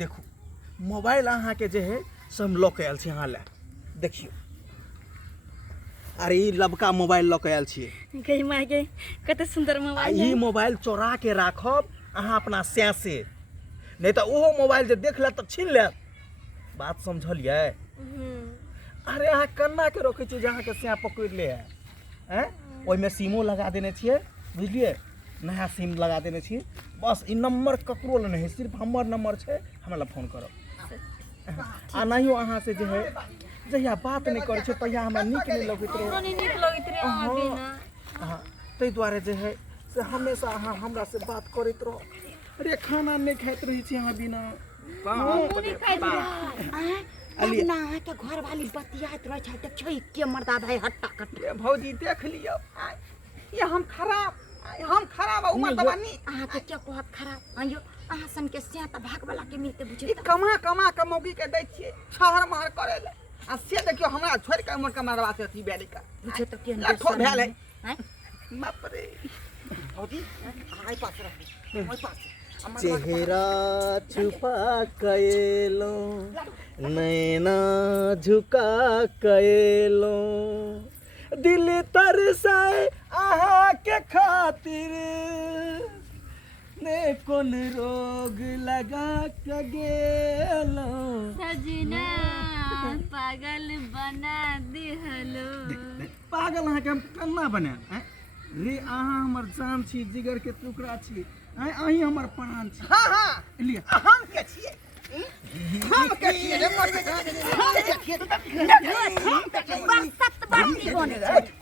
देखू मोबाइल अहाँ के जे है से हम लऽ के आयल छी अहाँ लए देखियो अरे ई लबका मोबाइल लऽ के आयल छियै गई माय गे कते सुंदर मोबाइल ई मोबाइल चोरा के राखब अहाँ अपना सैं से नहीं तो ओहो मोबाइल जे देख ले तो छीन ले बात समझलियै अरे अहाँ कन्ना के रखे छियै जे अहाँ के सैं पकड़ ले हैं ओइमे सिमो लगा देने छियै बुझलियै नया सिम लगा देने छियै बस ई नंबर ककरो ले नहीं सिर्फ हमर नंबर छै हमरा फोन करब आ नहियो अहाँ से जे है जहिया बात नहीं करे छै तहिया हमरा नीक नहीं लगैत रहे नीक लगैत रहे अहाँ बिना हां तै दुआरे जे है से हमेशा अहाँ हमरा से बात करैत रहो अरे खाना नहीं खाइत रही छी अहाँ बिना नहीं खाइत रहे अपना के घर वाली बतियात रह छै देखै के मर्दा भाई हट्टा कट भौजी देख लियो ये हम खराब उमर दबानी अहाँ के क्या कहत खराब आयो अहाँ सन के से त भाग वाला के मिलते बुझे कमा के मौगी के दै छियै छहर महर करे ले आ से देखियो हमरा छोड़ के उमर के मारवा से अथी बेली का बुझे त के लठो भेल है हैं बाप रे भौजी आई पास रह ओइ पास चेहरा छुपा कएलो नैना झुका कएलो दिल तरसाए आहा के खातिर ने कौन रोग लगा के गेलो सजना पागल बना दिहलो पागल अहाँ के हम कन्ना बने रे अहाँ हमर जान छी जिगर के टुकड़ा छी अहीं हमर प्राण छी हां हां लिया हम के छिए हम के छिए रे मोर के हम के छिए बस सत बात बने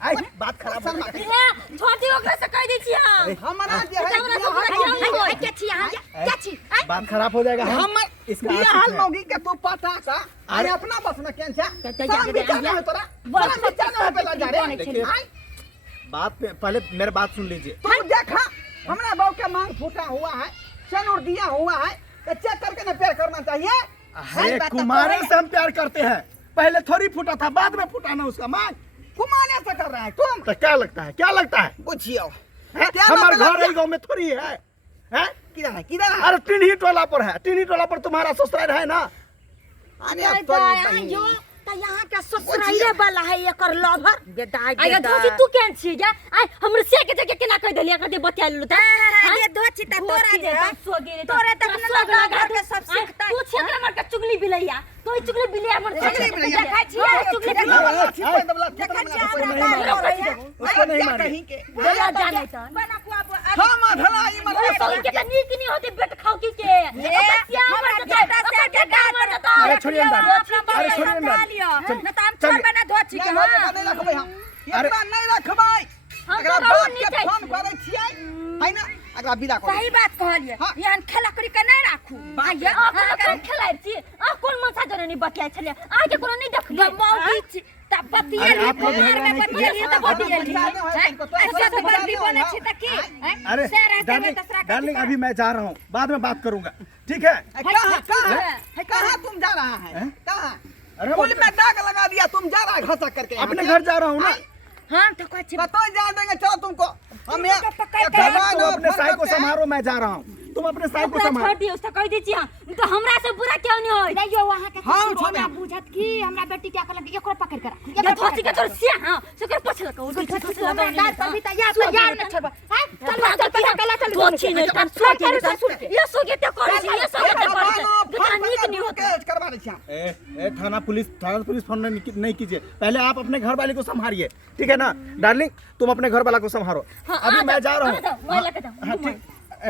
आई बात खराब मत कर छोटी ओकरा से कह दै छी हमरा जे है के छी अहाँ के छी बात खराब हो जाएगा हम इसका हाल मौगी के तू पता सा अरे अपना बस में केन छा सब विचार है तोरा बस विचार है पे जा रे बात पे पहले मेरी बात सुन लीजिए तू देखा हमरा बहू के मांग फूटा हुआ है सनूर दिया हुआ है तो चेक करके ना प्यार करना चाहिए अरे कुमारे से हम प्यार करते हैं पहले थोड़ी फूटा था बाद में फूटा ना उसका मांग कुमाने से कर रहा है तुम तो क्या लगता है बुझियो हमारे घर ही गांव में थोड़ी है किधर है अरे टिन्ही टोला पर है टिन्ही टोला पर तुम्हारा ससुराल है ना अरे अरे तो आयो त यहाँ के ससुराइले वाला है एकर लवर बेदाई आइगा धोची तू केन छी जा आई हमर से के जगह केना कह देलिया कदे बतिया लेलु त ये धोची त तोरा जे सो गेले तोरे तक न लगा घर के सब सीखता तू छे हमर के चुगली बिलैया तो चुगली बिलैया हमर चुगली बिलैया। देखा छी चुगली बिलैया उसको नहीं मारे कहीं के बोला जाने त बना कुआ हम ढलाई मत सो के त नीक नहीं होते बेट खाओ की के हमर बेटा से के गाल अरे छोड़िए अरे छोड़िए न त हम छोड़ बना धोची के नहीं रखबै हम एकरा नहीं रखबै हम एकरा तो बात नहीं के चाहिए। फोन करे छियै है ना एकरा विदा कर सही बात कहलिए यहाँ खेला करी के नहीं राखू आइए अपन खेलाइ छी आ कोन माछा जरे नहीं बतिया छले आगे कोनो नहीं देखली मौगी छी त बतिये अरे आप लोग घर में बतिये त बतिये ऐसे तो बंदी बने छी त की अरे डार्लिंग अभी मैं जा रहा हूँ बाद में बात करूंगा ठीक है कहाँ तुम जा रहा है कहाँ अरे पुल में दाग लगा दिया तुम जा रहा है घसा करके अपने घर जा रहा हूँ ना हां तो कुछ बताओ जा देंगे चलो तुमको हम तुम अपने साई को संभालो मैं जा रहा हूँ तुम अपने साई को छोड़ संभालो दियो उसका कह दी छी तो हमरा से बुरा क्यों नहीं होई नहीं यो वहां के हाँ, छोड़ा बुझत की हमरा बेटी क्या कहलक एको पकड़ कर ये धोती के तोर से हां सकर पछल को धोती लगा दार तभी त यार न छोड़ चल धोती नहीं तन सो के ये सो के ते करे छी ये सो के ते करे कितना नीक नहीं होता करवा रहे हैं ए थाना पुलिस फोन नहीं कीजिए पहले आप अपने घर वाले को संभालिए ठीक है ना डार्लिंग तुम अपने घर वाला को संभालो अभी मैं जा रहा हूँ मोबाइल लेके जाओ हाँ ठीक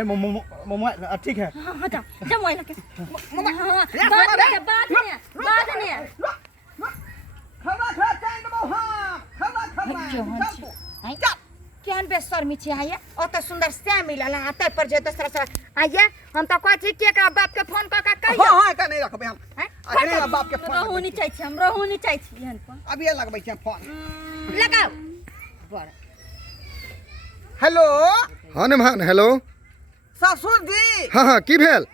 मोबाइल ठीक है हां जा जा मोबाइल लेके बाद में खड़ा चैन दबो हां खड़ा चल केहन बेशर्मी छी आइए ओत सुंदर से मिलल आते पर जे दूसरा से आइए हम त कहै छी के का बाप के फोन क के कहियो हां का नहीं रखबे हम अरे बाप के फोन रहू नहीं चाहि छी हम रहू नहीं चाहि छी एहन फोन अभी लगबै छै फोन लगाओ बड़ हेलो हाँ निमान हेलो ससुर जी हाँ की भेल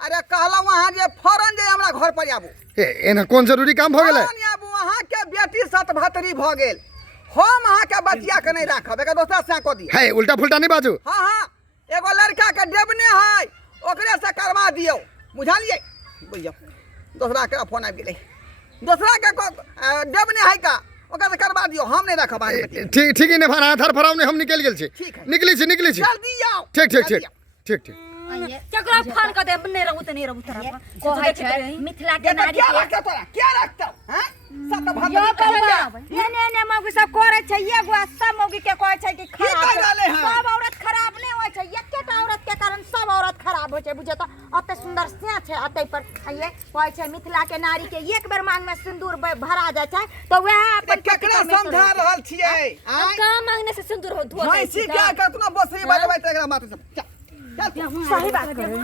अरे कहला वहां जे फौरन जे हमरा घर पर आबू एना कोन जरूरी काम भ गेलै फौरन आबू अहाँ के बेटी सत भतरी भ गेल हम अहाँ के बचिया के नहीं राखब एकर दोसरा से क दियो है उल्टा फुल्टा नहीं बाजू हां एगो लड़का के देबने है ओकरे से करवा दियो बुझलिए बुझियो दूसरा के फोन आबि गेलै दूसरा के देब नहीं है का ओकरा से करवा दियो हम नहीं रखब आगे बेटी ठीक ठीक ने भाड़ा आधार फराव ने हम निकल गेल छी ठीक है। निकली छी जल्दी आओ ठीक ठीक ठीक ठीक ठीक केकरा फोन कर दे नहीं रहू त नहीं रहू तोरा कहै छै मिथिला के ये तो नारी क्या के रखता तोरा क्या रखता हैं सब तो यो भाग ने मौगी सब करे छै एगो सब मौगी के कहै छै कि खराब कहि रहले छै। हैं? सब औरत खराब नहीं होय छै एकेटा औरत के कारण सब औरत खराब होय छै बुझे त अते सुंदर से छै अते पर ये कहै छै मिथिला के नारी के एक बेर मांग में सिंदूर भरा जाय छै तो वह अपन केकरा समझा रहल छियै अब का मांगने से सिंदूर हो धो भैंसी क्या कतना बसरी बजबै त एकरा माथे सब चल सही बात करे